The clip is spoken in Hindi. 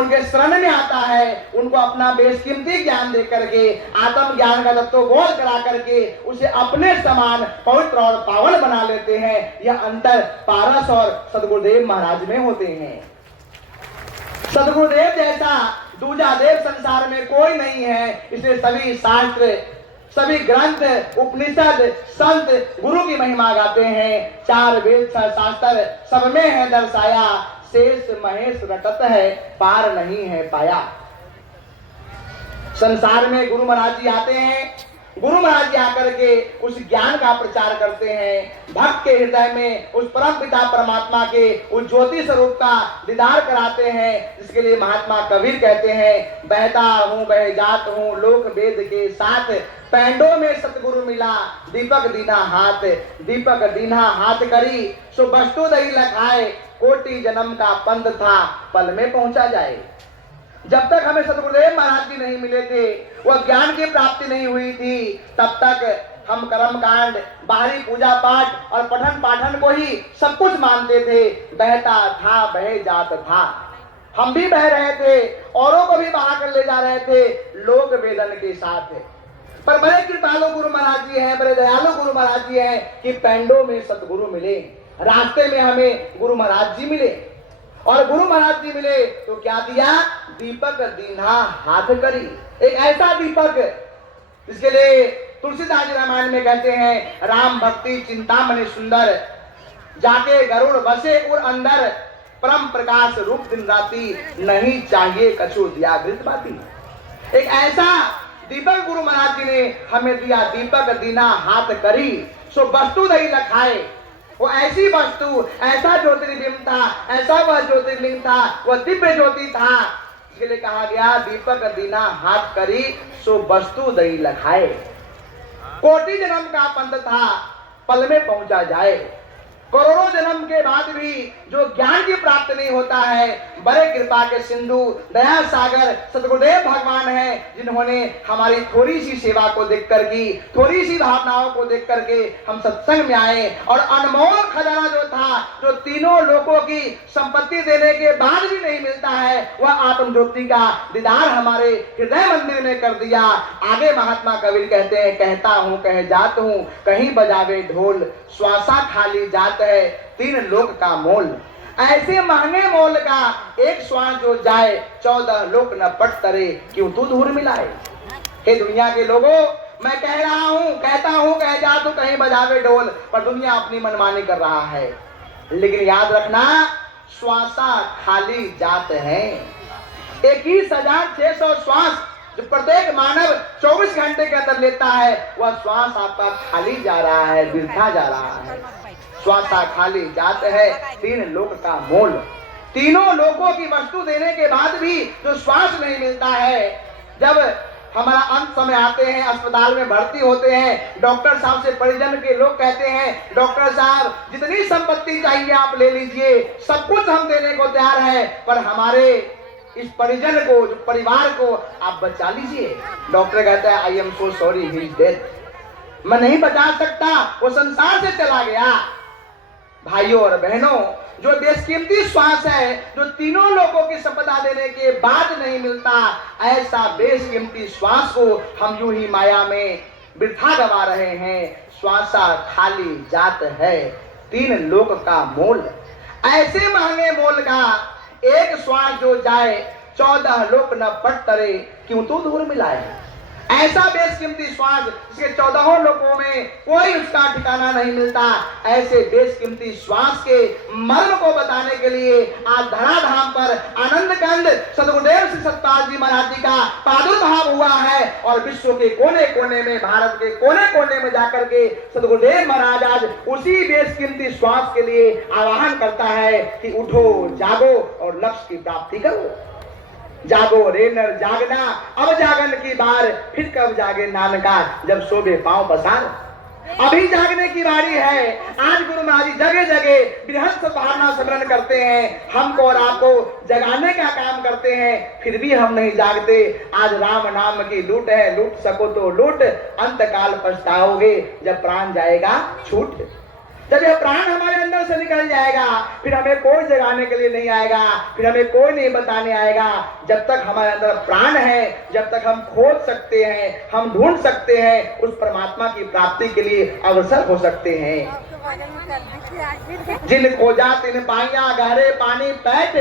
उनके शरण में आता है, उनको अपना बेशकीमती ज्ञान दे करके, आत्म ज्ञान का तत्वबोध करा करके उसे अपने समान पवित्र और पावन बना लेते हैं। यह अंतर पारस और सदगुरुदेव महाराज में होते हैं। सदगुरुदेव जैसा दूजा देव संसार में कोई नहीं है। इसलिए सभी शास्त्र, सभी ग्रंथ, उपनिषद, संत गुरु की महिमा गाते हैं। चार वेद शास्त्र सब में है दर्शाया, शेष महेश रटत है पार नहीं है पाया। संसार में गुरु महाराज जी आते हैं, गुरु महाराज जी आकर के उस ज्ञान का प्रचार करते हैं, भक्त के हृदय में उस परम पिता परमात्मा के उस ज्योति स्वरूप का दीदार कराते हैं। जिसके लिए महात्मा कबीर कहते हैं, बहता हूँ बह जात हूँ लोक वेद के साथ, पैंडों में सतगुरु मिला दीपक दीना हाथ, दीपक दीना हाथ करी सो वस्तु दही लखाए, कोटि जन्म का पंथ था पल में पहुंचा जाए। जब तक हमें सतगुरुदेव महाराज जी नहीं मिले थे, वह ज्ञान की प्राप्ति नहीं हुई थी, तब तक हम कर्म कांड, बाहरी पूजा पाठ और पठन पाठन को ही सब कुछ मानते थे। बहता था बह जात था, हम भी बह रहे थे, औरों को भी बहा कर ले जा रहे थे लोक वेदन के साथ। पर बड़े कृपालु गुरु महाराज जी हैं, बड़े दयालु गुरु महाराज जी हैं कि पैंडों में सतगुरु मिले, रास्ते में हमें गुरु महाराज जी मिले। और गुरु महाराज जी मिले तो क्या दिया? दीपक दीन्हा हाथ करी। एक ऐसा दीपक जिसके लिए तुलसीदास जी रामायण में कहते हैं, राम भक्ति चिंतामणि सुंदर, जाके गरुड़ बसे उर अंदर, परम प्रकाश रूप दिन राती, नहीं चाहिए कछु दिया घृत बाती। एक ऐसा दीपक गुरु महाराज जी ने हमें दिया, दीपक दीना हाथ करी सो वस्तु दही लखाए। वो ऐसी वस्तु, ऐसा ज्योतिर्बिंब था, ऐसा वह ज्योतिर्लिंग था, वह दिव्य ज्योति था। इसके लिए कहा गया दीपक दीना हाथ करी सो वस्तु दही लखाए। कोटि जन्म का पंथ था पल में पहुंचा जाए। करोड़ों जन्म के बाद भी जो ज्ञान की प्राप्त नहीं होता है, बड़े कृपा के सिंधु दया सागर सतगुरुदेव भगवान हैं, जिन्होंने हमारी थोड़ी सी सेवा को देख कर की, थोड़ी सी भावनाओं को देख करके हम सत्संग में आए और अनमोल खजाना जो था, जो तीनों लोगों की संपत्ति देने के बाद भी नहीं मिलता है, वह आत्म ज्योति का दीदार हमारे हृदय मंदिर में कर दिया। आगे महात्मा कबीर कहते हैं, कहता हूँ कह जात हूँ कहीं बजावे ढोल, श्वासा खाली जात है तीन लोक का मोल। ऐसे महंगे मोल का एक श्वास जो जाए, 14 लोक न पट तरे क्यों तू धूल मिलाए। हे दुनिया के लोगों, मैं कह रहा हूं, कहता हूं कह जा तू कहीं बजावे ढोल, पर दुनिया अपनी मनमानी कर रहा है। लेकिन याद रखना, श्वासा खाली जात है। 21,600 श्वास जो प्रत्येक मानव 24 घंटे के अंदर लेता है, वह श्वास आपका खाली जा रहा है, वृथा जा रहा है। श्वासा खाली जात है तीन लोक का मोल। तीनों लोकों की वस्तु देने के बाद भी जो श्वास नहीं मिलता है, जब हमारा अंत समय आते हैं, अस्पताल में भर्ती होते हैं, डॉक्टर साहब से परिजन के लोग कहते हैं, डॉक्टर साहब जितनी संपत्ति चाहिए आप ले लीजिए, सब कुछ हम देने को तैयार है, पर हमारे इस परिजन को, परिवार को आप बचा लीजिए। डॉक्टर कहता है, I am so sorry he is dead, मैं नहीं बचा सकता, वो संसार से चला गया। भाइयों और बहनों, जो बेशकीमती श्वास है, जो तीनों लोगों की संपदा देने के बाद नहीं मिलता, ऐसा बेशकीमती श्वास को हम यूं ही माया में वृथा गवा रहे हैं। श्वासा खाली जात है तीन लोक का मोल। ऐसे महंगे मोल का एक श्वास जो जाए, 14 लोक न पट तरे क्यों तू धूल मिलाए। ऐसा बेशकीमती श्वास जिसके 14 लोकों में कोई उसका ठिकाना नहीं मिलता, ऐसे बेशकीमती श्वास के मर्म को बताने के लिए आज धराधाम पर आनंद कंद सदगुरुदेव श्री सतपाल जी महाराज जी का प्रादुर्भाव हुआ है। और विश्व के कोने कोने में, भारत के कोने कोने में जाकर के सदगुरुदेव महाराज आज उसी बेशकीमती श्वास के लिए आह्वान करता है कि उठो जागो और लक्ष्य की प्राप्ति करो। जागो रे नर जागना, अब जागन की बार, फिर कब जागे नानका जब सोबे पांव पसार। अभी जागने की बारी है। आज गुरु महाराज जी जगह जगह बृहत भावना स्मरण करते हैं, हमको और आपको जगाने का काम करते हैं, फिर भी हम नहीं जागते। आज राम नाम की लूट है, लूट सको तो लूट, अंत काल पछताओगे जब प्राण जाएगा छूट। जब यह प्राण हमारे अंदर से निकल जाएगा, फिर हमें कोई जगाने के लिए नहीं आएगा, फिर हमें कोई नहीं बताने आएगा। जब तक हमारे अंदर प्राण है, जब तक हम खोज सकते हैं, हम ढूंढ सकते हैं, उस परमात्मा की प्राप्ति के लिए अवसर हो सकते हैं। जिन खोजा तिन पाइया गहरे पानी पैठ,